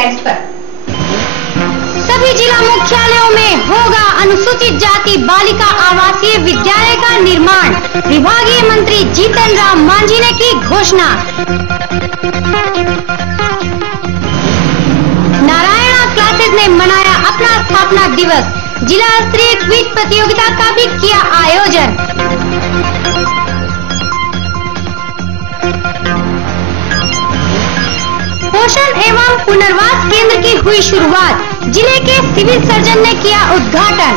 Headlines पर। सभी जिला मुख्यालयों में होगा अनुसूचित जाति बालिका आवासीय विद्यालय का निर्माण, विभागीय मंत्री जीतन राम मांझी ने की घोषणा। नारायणा क्लासेस ने मनाया अपना स्थापना दिवस, जिला स्तरीय क्विज प्रतियोगिता का भी किया आयोजन। पोषण एवं पुनर्वास केंद्र की हुई शुरुआत, जिले के सिविल सर्जन ने किया उद्घाटन।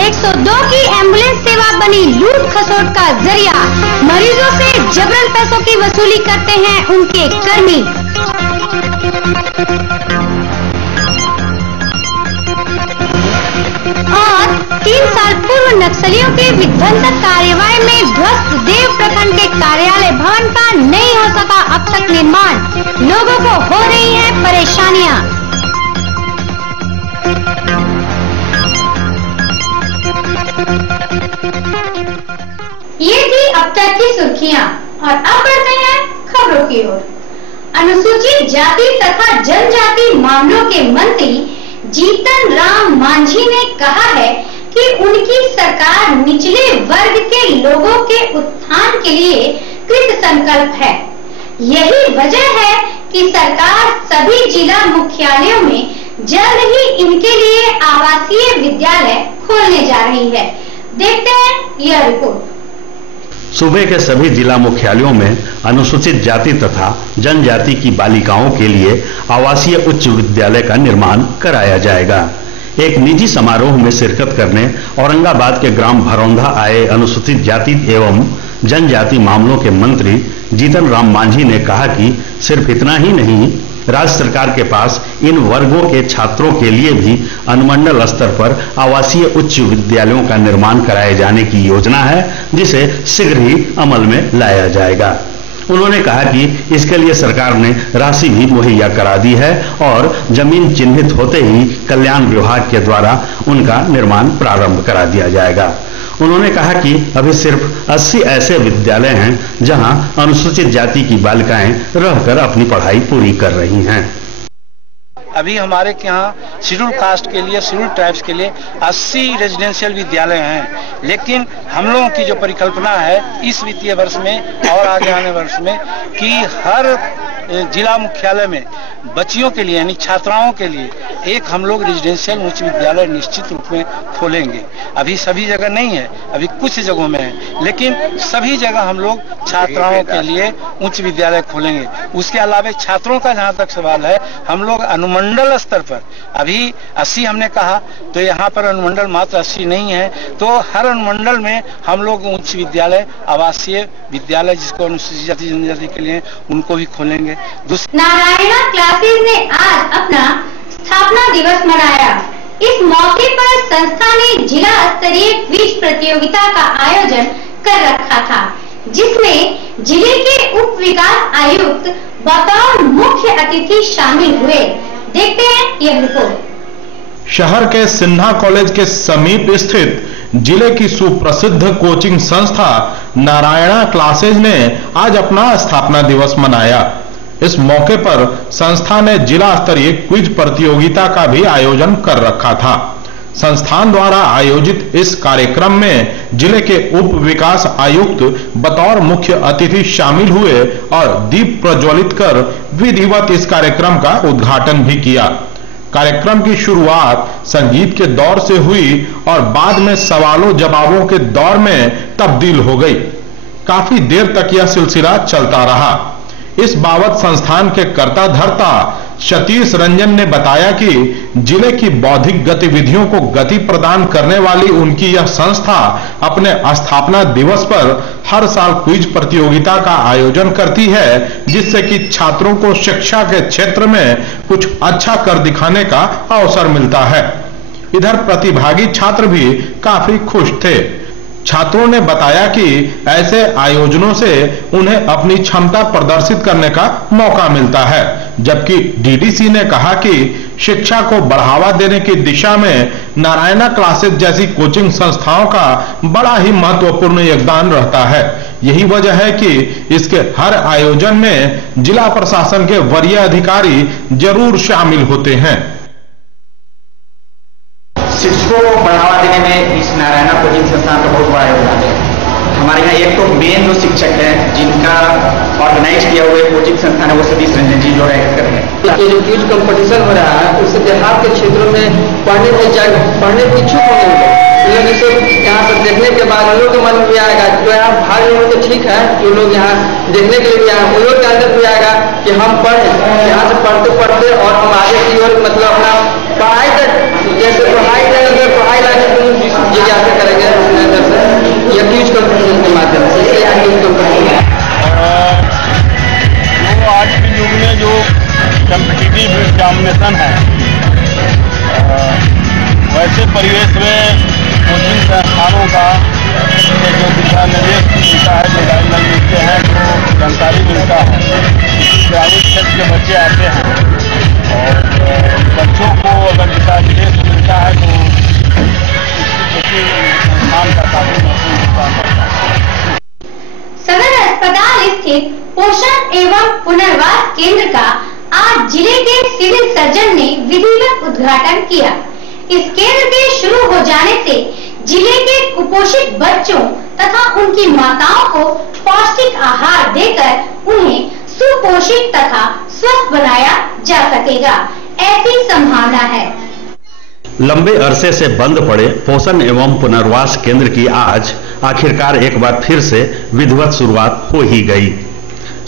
एक 102 की एम्बुलेंस सेवा बनी लूट खसोट का जरिया, मरीजों से जबरन पैसों की वसूली करते हैं उनके कर्मी। और 3 साल पूर्व नक्सलियों के विध्वंसक कार्यवाही में ध्वस्त देव प्रखंड के कार्यालय भवन का नहीं हो सका अब तक निर्माण, लोगों को हो रही है परेशानियां। ये थी अब तक की सुर्खियां और अब बढ़ते हैं खबरों की ओर। अनुसूचित जाति तथा जनजाति मामलों के मंत्री जीतन राम मांझी ने कहा है कि उनकी सरकार निचले वर्ग के लोगों के उत्थान के लिए कृत संकल्प है। यही वजह है कि सरकार सभी जिला मुख्यालयों में जल्द ही इनके लिए आवासीय विद्यालय खोलने जा रही है। देखते हैं यह रिपोर्ट। सूबे के सभी जिला मुख्यालयों में अनुसूचित जाति तथा जनजाति की बालिकाओं के लिए आवासीय उच्च विद्यालय का निर्माण कराया जाएगा। एक निजी समारोह में शिरकत करने औरंगाबाद के ग्राम भरौंधा आए अनुसूचित जाति एवं जनजाति मामलों के मंत्री जीतन राम मांझी ने कहा कि सिर्फ इतना ही नहीं, राज्य सरकार के पास इन वर्गों के छात्रों के लिए भी अनुमंडल स्तर पर आवासीय उच्च विद्यालयों का निर्माण कराए जाने की योजना है, जिसे शीघ्र ही अमल में लाया जाएगा। उन्होंने कहा कि इसके लिए सरकार ने राशि भी मुहैया करा दी है और जमीन चिन्हित होते ही कल्याण विभाग के द्वारा उनका निर्माण प्रारंभ करा दिया जाएगा। उन्होंने कहा कि अभी सिर्फ 80 ऐसे विद्यालय हैं जहां अनुसूचित जाति की बालिकाएं रहकर अपनी पढ़ाई पूरी कर रही हैं। अभी हमारे यहाँ शेड्यूल कास्ट के लिए, शेड्यूल ट्राइब्स के लिए 80 रेजिडेंशियल विद्यालय हैं, लेकिन हम लोगों की जो परिकल्पना है इस वित्तीय वर्ष में और आगे आने वर्ष में कि हर जिला मुख्यालय में बच्चियों के लिए यानी छात्राओं के लिए एक हम लोग रेजिडेंशियल उच्च विद्यालय निश्चित रूप में खोलेंगे। अभी सभी जगह नहीं है, अभी कुछ जगहों में है, लेकिन सभी जगह हम लोग छात्राओं के लिए उच्च विद्यालय खोलेंगे। उसके अलावा छात्रों का जहाँ तक सवाल है, हम लोग अनुमंडल स्तर पर अभी 80 हमने कहा, तो यहाँ पर अनुमंडल मात्र 80 नहीं है, तो हर अनुमंडल में हम लोग उच्च विद्यालय, आवासीय विद्यालय जिसको अनुसूचित जाति जनजाति के लिए उनको भी खोलेंगे। नारायणा क्लासेस ने आज अपना स्थापना दिवस मनाया। इस मौके पर संस्था ने जिला स्तरीय क्विज प्रतियोगिता का आयोजन कर रखा था, जिसमें जिले के उप विकास आयुक्त बतौर मुख्य अतिथि शामिल हुए। देखते हैं यह रिपोर्ट। शहर के सिन्हा कॉलेज के समीप स्थित जिले की सुप्रसिद्ध कोचिंग संस्था नारायणा क्लासेज ने आज अपना स्थापना दिवस मनाया। इस मौके पर संस्था ने जिला स्तरीय क्विज प्रतियोगिता का भी आयोजन कर रखा था। संस्थान द्वारा आयोजित इस कार्यक्रम में जिले के उप विकास आयुक्त बतौर मुख्य अतिथि शामिल हुए और दीप प्रज्वलित कर विधिवत इस कार्यक्रम का उद्घाटन भी किया। कार्यक्रम की शुरुआत संगीत के दौर से हुई और बाद में सवालों जवाबों के दौर में तब्दील हो गई। काफी देर तक यह सिलसिला चलता रहा। इस बाबत संस्थान के कर्ता धर्ता सतीश रंजन ने बताया कि जिले की बौद्धिक गतिविधियों को गति प्रदान करने वाली उनकी यह संस्था अपने स्थापना दिवस पर हर साल क्विज प्रतियोगिता का आयोजन करती है, जिससे कि छात्रों को शिक्षा के क्षेत्र में कुछ अच्छा कर दिखाने का अवसर मिलता है। इधर प्रतिभागी छात्र भी काफी खुश थे। छात्रों ने बताया कि ऐसे आयोजनों से उन्हें अपनी क्षमता प्रदर्शित करने का मौका मिलता है, जबकि डीडीसी ने कहा कि शिक्षा को बढ़ावा देने की दिशा में नारायणा क्लासेस जैसी कोचिंग संस्थाओं का बड़ा ही महत्वपूर्ण योगदान रहता है। यही वजह है कि इसके हर आयोजन में जिला प्रशासन के वरीय अधिकारी जरूर शामिल होते हैं। शिक्षकों को बढ़ावा देने में इस नारायणा कोचिंग संस्थान का बहुत बड़ा योगदान है। हमारे यहाँ एक तो मेन जो शिक्षक है जिनका ऑर्गेनाइज किया हुआ कोचिंग संस्थान है वो सतीश रंजन जी जो डायरेक्टर हैं। ये जो क्यूज कंपटीशन हो रहा है उससे देहात के क्षेत्रों में पढ़ने की इच्छुक होंगे लोग इसे यहाँ पर देखने के बाद उन लोग के मन में भी आएगा जो यहाँ भाग लेंगे तो ठीक है, जो लोग यहाँ देखने के लिए भी आए उन लोग के अंदर भी आएगा कि हम पढ़े, यहाँ से पढ़ते पढ़ते और हम आगे की ओर मतलब अपना पढ़ाई तक जैसे पढ़ाई करेंगे पढ़ाई लाने की जिज्ञासा करेंगे अपने अंदर से या क्यूज कंपटीशन के माध्यम से। इसलिए यहाँ क्यूज कंपटीशन जो आज के युग में जो कॉम्पिटिटिव एग्जामिनेशन है वैसे परिवेश में कोचिंग संस्थानों का जो दिशा निर्देश मिलता है, जो गाइडलाइन मिलते हैं, जो जानकारी मिलता है, ग्रामीण क्षेत्र के बच्चे आते हैं और बच्चों को अगर दिशा निर्देश मिलता है तो कोचिंग संस्थान का काफी महत्वपूर्ण योगदान रहता है। सदर अस्पताल स्थित पोषण एवं पुनर्वास केंद्र का आज जिले के सिविल सर्जन ने विधिवत उद्घाटन किया। इस केंद्र के शुरू हो जाने से जिले के कुपोषित बच्चों तथा उनकी माताओं को पौष्टिक आहार देकर उन्हें सुपोषित तथा स्वस्थ बनाया जा सकेगा, ऐसी संभावना है। लंबे अरसे से बंद पड़े पोषण एवं पुनर्वास केंद्र की आज आखिरकार एक बार फिर से विधिवत शुरुआत हो ही गई।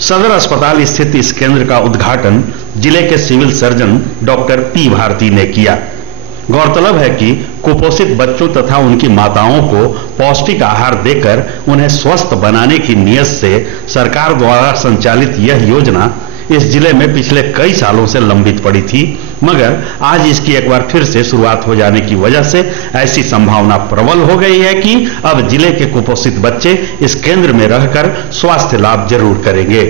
सदर अस्पताल स्थित इस केंद्र का उद्घाटन जिले के civil surgeon doctor P Bharti ने किया। गौरतलब है कि कुपोषित बच्चों तथा उनकी माताओं को पौष्टिक आहार देकर उन्हें स्वस्थ बनाने की नीयत से सरकार द्वारा संचालित यह योजना इस जिले में पिछले कई सालों से लंबित पड़ी थी, मगर आज इसकी एक बार फिर से शुरुआत हो जाने की वजह से ऐसी संभावना प्रबल हो गई है कि अब जिले के कुपोषित बच्चे इस केंद्र में रहकर स्वास्थ्य लाभ जरूर करेंगे।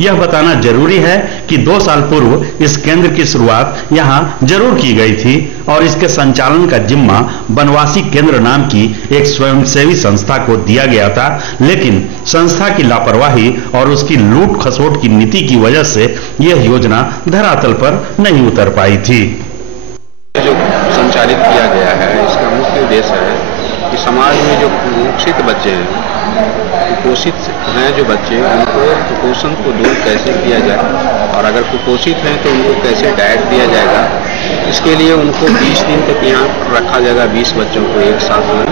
यह बताना जरूरी है कि 2 साल पूर्व इस केंद्र की शुरुआत यहां जरूर की गई थी और इसके संचालन का जिम्मा बनवासी केंद्र नाम की एक स्वयंसेवी संस्था को दिया गया था, लेकिन संस्था की लापरवाही और उसकी लूट खसोट की नीति की वजह से यह योजना धरातल पर नहीं उतर पाई थी। जो संचालित किया गया है इसका मुख्य उद्देश्य है कि समाज में जो कुपोषित बच्चे हैं, कुपोषित हैं जो बच्चे, उनको कुपोषण को दूर कैसे किया जाए और अगर कुपोषित हैं तो उनको कैसे डाइट दिया जाएगा, इसके लिए उनको 20 दिन तक यहाँ रखा जाएगा, 20 बच्चों को एक साथ में,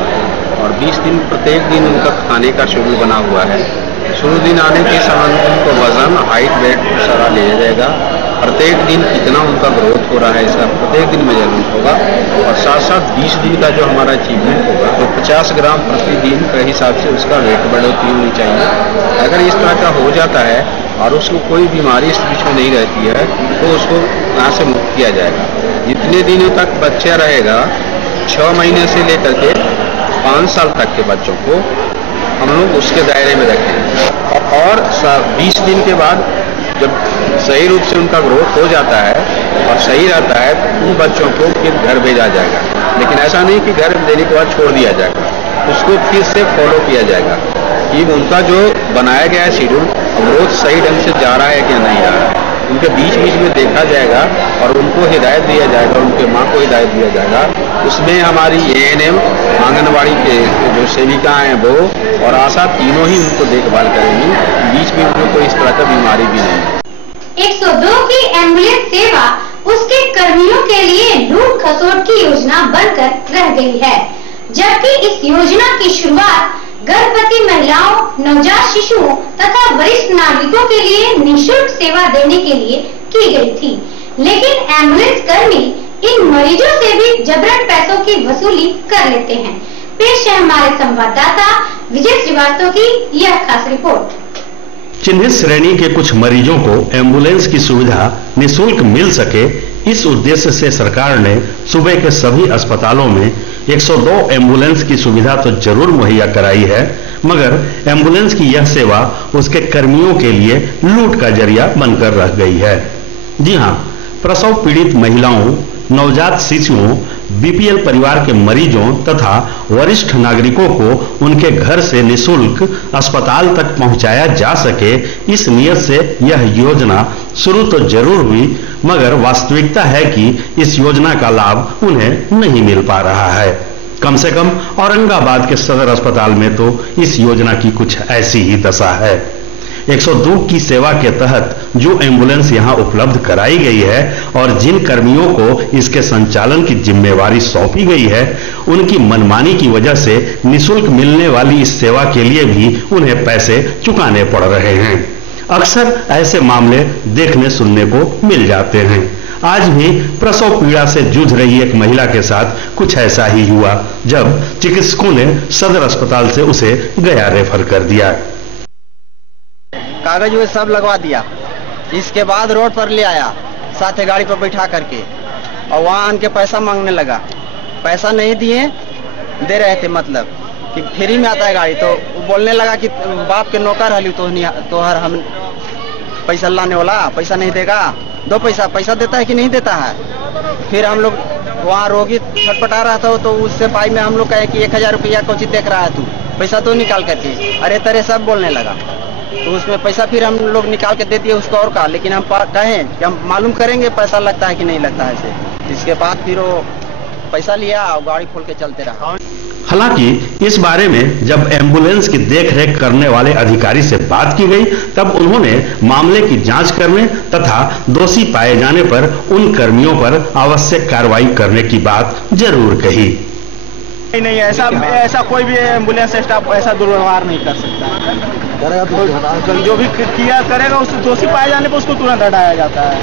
और 20 दिन प्रत्येक दिन उनका खाने का शेड्यूल बना हुआ है। शुरू दिन आने के समय उनको वजन, हाइट, वेट सारा लिया जाएगा, प्रत्येक दिन कितना उनका ग्रोथ हो रहा है इसका प्रत्येक दिन मेजरमेंट होगा, और साथ साथ 20 दिन का जो हमारा अचीवमेंट होगा तो 50 ग्राम प्रतिदिन के हिसाब से उसका वेट बढ़ोतरी होनी चाहिए। अगर इस तरह का हो जाता है और उसको कोई बीमारी इस बीच में नहीं रहती है तो उसको यहाँ से मुक्त किया जाएगा। जितने दिनों तक बच्चा रहेगा, 6 महीने से लेकर के 5 साल तक के बच्चों को हम लोग उसके दायरे में रखें, और 20 दिन के बाद जब सही रूप से उनका ग्रोथ हो जाता है और सही रहता है तो उन बच्चों को फिर घर भेजा जाएगा। लेकिन ऐसा नहीं कि घर देने के बाद छोड़ दिया जाएगा, उसको फिर से फॉलो किया जाएगा कि उनका जो बनाया गया है शेड्यूल ग्रोथ सही ढंग से जा रहा है कि नहीं जा रहा है। उनके बीच बीच में देखा जाएगा और उनको हिदायत दिया जाएगा, उनके माँ को हिदायत दिया जाएगा। उसमें हमारी ANM, आंगनबाड़ी के जो सेविका हैं वो और आशा तीनों ही उनको देखभाल करेंगी, बीच में उनको कोई इस तरह का बीमारी भी नहीं। 102 की एम्बुलेंस सेवा उसके कर्मियों के लिए लूट खसोट की योजना बनकर रह गई है, जबकि इस योजना की शुरुआत गर्भवती महिलाओं, नवजात शिशुओं तथा वरिष्ठ नागरिकों के लिए निःशुल्क सेवा देने के लिए की गई थी। लेकिन एम्बुलेंस कर्मी इन मरीजों से भी जबरन पैसों की वसूली कर लेते हैं। पेश है हमारे संवाददाता विजय श्रीवास्तव की यह खास रिपोर्ट। चिन्हित श्रेणी के कुछ मरीजों को एम्बुलेंस की सुविधा निःशुल्क मिल सके, इस उद्देश्य से सरकार ने सूबे के सभी अस्पतालों में 102 एम्बुलेंस की सुविधा तो जरूर मुहैया कराई है, मगर एम्बुलेंस की यह सेवा उसके कर्मियों के लिए लूट का जरिया बनकर रह गई है। जी हां, प्रसव पीड़ित महिलाओं, नवजात शिशुओं, बीपीएल परिवार के मरीजों तथा वरिष्ठ नागरिकों को उनके घर से निःशुल्क अस्पताल तक पहुंचाया जा सके, इस नियत से यह योजना शुरू तो जरूर हुई, मगर वास्तविकता है कि इस योजना का लाभ उन्हें नहीं मिल पा रहा है। कम से कम औरंगाबाद के सदर अस्पताल में तो इस योजना की कुछ ऐसी ही दशा है। 102 की सेवा के तहत जो एम्बुलेंस यहां उपलब्ध कराई गई है और जिन कर्मियों को इसके संचालन की जिम्मेवारी सौंपी गई है, उनकी मनमानी की वजह से निःशुल्क मिलने वाली इस सेवा के लिए भी उन्हें पैसे चुकाने पड़ रहे हैं। अक्सर ऐसे मामले देखने सुनने को मिल जाते हैं। आज भी प्रसव पीड़ा से जूझ रही एक महिला के साथ कुछ ऐसा ही हुआ, जब चिकित्सकों ने सदर अस्पताल से उसे गया रेफर कर दिया। कागज वो सब लगवा दिया, इसके बाद रोड पर ले आया साथ गाड़ी पर बैठा करके, और वहाँ आन के पैसा मांगने लगा। पैसा नहीं दिए, दे रहे थे मतलब कि फ्री में आता है गाड़ी, तो वो बोलने लगा कि बाप के नौकर हली तो हर हम पैसा लाने वाला, पैसा नहीं देगा, दो पैसा देता है कि नहीं देता है। फिर हम लोग वहाँ रोगी छटपटा रहा था, तो उससे पाई में हम लोग कहे कि 1000 रुपया कोची देख रहा है तू, पैसा तो निकाल करके, अरे तेरे सब बोलने लगा। तो उसमें पैसा फिर हम लोग निकाल के दे दिए उसको और का, लेकिन हम कहें कि हम मालूम करेंगे पैसा लगता है कि नहीं लगता है इसे। इसके बाद फिर वो पैसा लिया और गाड़ी खोल के चलते रहा। हालांकि इस बारे में जब एम्बुलेंस की देखरेख करने वाले अधिकारी से बात की गई, तब उन्होंने मामले की जांच करने तथा दोषी पाए जाने पर उन कर्मियों पर आवश्यक कार्रवाई करने की बात जरूर कही। नहीं, ऐसा कोई भी एम्बुलेंस स्टाफ ऐसा दुर्व्यवहार नहीं कर सकता। जो भी किया करेगा उस दोषी पाए जाने पर उसको तुरंत हटाया जाता है।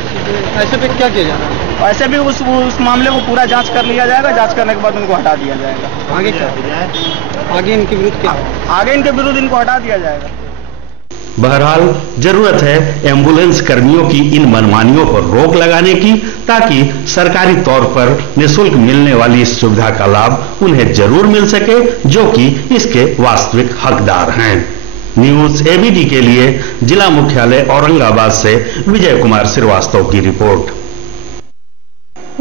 ऐसे पे क्या किया जाना? ऐसे भी उस मामले को पूरा जांच कर लिया जाएगा, जांच करने के बाद उनको हटा दिया जाएगा। आगे क्या? आगे इनके विरुद्ध क्या? आगे इनके विरुद्ध इनको हटा दिया जाएगा। बहरहाल जरूरत है एम्बुलेंस कर्मियों की इन मनमानियों पर रोक लगाने की, ताकि सरकारी तौर पर निःशुल्क मिलने वाली इस सुविधा का लाभ उन्हें जरूर मिल सके, जो कि इसके वास्तविक हकदार हैं। न्यूज एबीडी के लिए जिला मुख्यालय औरंगाबाद से विजय कुमार श्रीवास्तव की रिपोर्ट।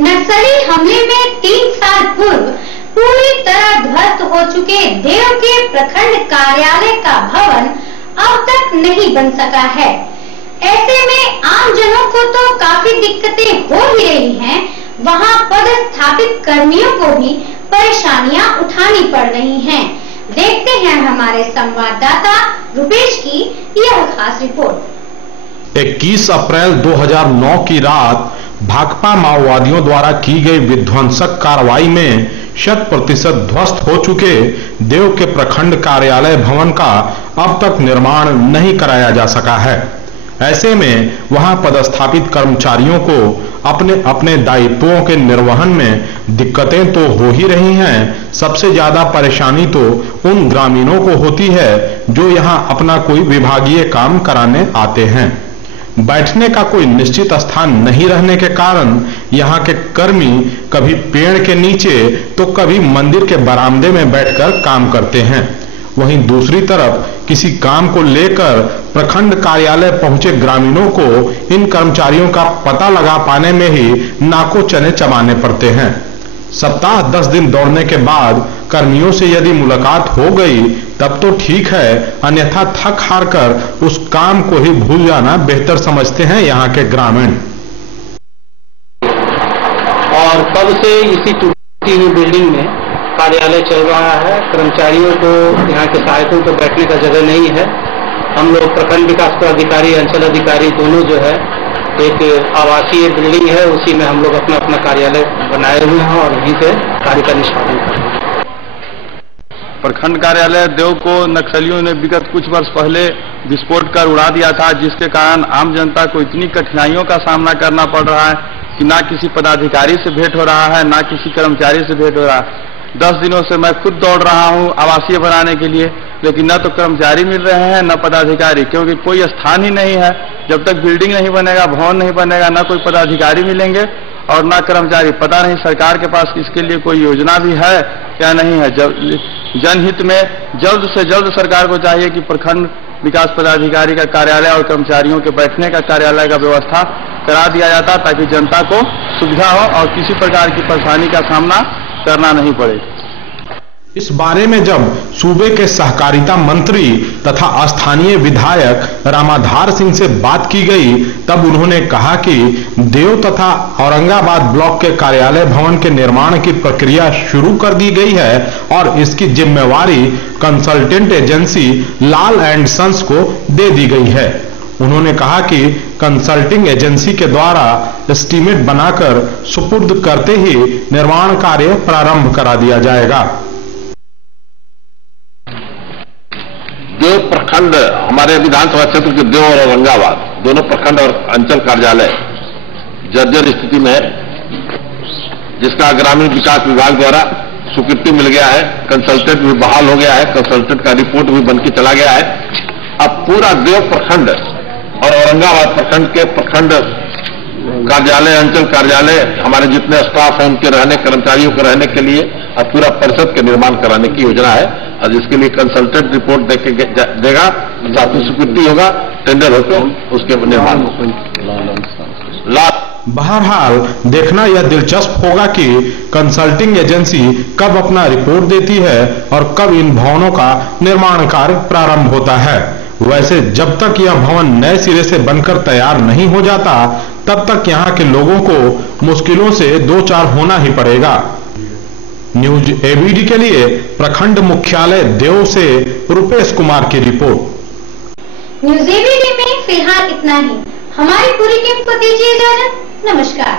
नक्सली हमले में 3 साल पूर्व पूरी तरह ध्वस्त हो चुके देव के प्रखंड कार्यालय का भवन अब तक नहीं बन सका है। ऐसे में आम जनों को तो काफी दिक्कतें हो ही रही हैं, वहां पदस्थापित कर्मियों को भी परेशानियां उठानी पड़ रही हैं। देखते हैं हमारे संवाददाता रुपेश की यह खास रिपोर्ट। 21 अप्रैल 2009 की रात भाकपा माओवादियों द्वारा की गई विध्वंसक कार्रवाई में 100% ध्वस्त हो चुके देव के प्रखंड कार्यालय भवन का अब तक निर्माण नहीं कराया जा सका है। ऐसे में वहां पदस्थापित कर्मचारियों को अपने अपने दायित्वों के निर्वहन में दिक्कतें तो हो ही रही हैं, सबसे ज्यादा परेशानी तो उन ग्रामीणों को होती है जो यहां अपना कोई विभागीय काम कराने आते हैं। बैठने का कोई निश्चित स्थान नहीं रहने के कारण यहाँ के कर्मी कभी पेड़ के नीचे तो कभी मंदिर के बरामदे में बैठकर काम करते हैं। वहीं दूसरी तरफ किसी काम को लेकर प्रखंड कार्यालय पहुंचे ग्रामीणों को इन कर्मचारियों का पता लगा पाने में ही नाको चने चबाने पड़ते हैं। सप्ताह 10 दिन दौड़ने के बाद कर्मियों से यदि मुलाकात हो गई तब तो ठीक है, अन्यथा थक हार कर उस काम को ही भूल जाना बेहतर समझते हैं यहाँ के ग्रामीण। और कब से इसी टूटी हुई बिल्डिंग में कार्यालय चल रहा है। कर्मचारियों को, यहाँ के सहायकों को बैठने का जगह नहीं है। हम लोग प्रखंड विकास पदाधिकारी, अंचल अधिकारी दोनों जो है एक आवासीय बिल्डिंग है, उसी में हम लोग अपना अपना कार्यालय बनाए हुए हैं और यहीं से कार्य का निष्पादन कर रहे हैं। प्रखंड कार्यालय देव को नक्सलियों ने विगत कुछ वर्ष पहले विस्फोट कर उड़ा दिया था, जिसके कारण आम जनता को इतनी कठिनाइयों का सामना करना पड़ रहा है कि ना किसी पदाधिकारी से भेंट हो रहा है, ना किसी कर्मचारी से भेंट हो रहा है। 10 दिनों से मैं खुद दौड़ रहा हूं आवासीय बनाने के लिए, लेकिन न तो कर्मचारी मिल रहे हैं न पदाधिकारी, क्योंकि कोई स्थान ही नहीं है। जब तक बिल्डिंग नहीं बनेगा, भवन नहीं बनेगा, न कोई पदाधिकारी मिलेंगे और न कर्मचारी। पता नहीं सरकार के पास इसके लिए कोई योजना भी है या नहीं है। जनहित में जल्द से जल्द सरकार को चाहिए कि प्रखंड विकास पदाधिकारी का कार्यालय और कर्मचारियों के बैठने का कार्यालय का व्यवस्था करा दिया जाता, ताकि जनता को सुविधा हो और किसी प्रकार की परेशानी का सामना करना नहीं पड़े। इस बारे में जब सूबे के सहकारिता मंत्री तथा स्थानीय विधायक रामाधार सिंह से बात की गई, तब उन्होंने कहा कि देव तथा औरंगाबाद ब्लॉक के कार्यालय भवन के निर्माण की प्रक्रिया शुरू कर दी गई है और इसकी जिम्मेवारी consultant agency Lal and sons को दे दी गई है। उन्होंने कहा कि कंसल्टिंग एजेंसी के द्वारा एस्टीमेट बनाकर सुपुर्द करते ही निर्माण कार्य प्रारंभ करा दिया जाएगा। देव प्रखंड, हमारे विधानसभा क्षेत्र के देव और औरंगाबाद दोनों प्रखंड और अंचल कार्यालय जर्जर स्थिति में है, जिसका ग्रामीण विकास विभाग द्वारा स्वीकृति मिल गया है। कंसल्टेंट भी बहाल हो गया है, कंसल्टेंट का रिपोर्ट भी बन के चला गया है। अब पूरा देव प्रखंड और औरंगाबाद प्रखंड के प्रखंड कार्यालय, अंचल कार्यालय, हमारे जितने स्टाफ हैं उनके रहने, कर्मचारियों के रहने के लिए अब पूरा परिषद के निर्माण कराने की योजना है और जिसके लिए कंसल्टेंट रिपोर्ट देगा, साथ में स्वीकृति होगा, टेंडर होकर उसके निर्माण होगा। बहरहाल देखना यह दिलचस्प होगा कि कंसल्टिंग एजेंसी कब अपना रिपोर्ट देती है और कब इन भवनों का निर्माण कार्य प्रारंभ होता है। वैसे जब तक यह भवन नए सिरे से बनकर तैयार नहीं हो जाता, तब तक यहाँ के लोगों को मुश्किलों से दो चार होना ही पड़ेगा। न्यूज एबीडी के लिए प्रखंड मुख्यालय देव से रुपेश कुमार की रिपोर्ट। न्यूज एबीडी में फिलहाल इतना ही। हमारी पूरी टीम को दीजिए इजाजत। नमस्कार।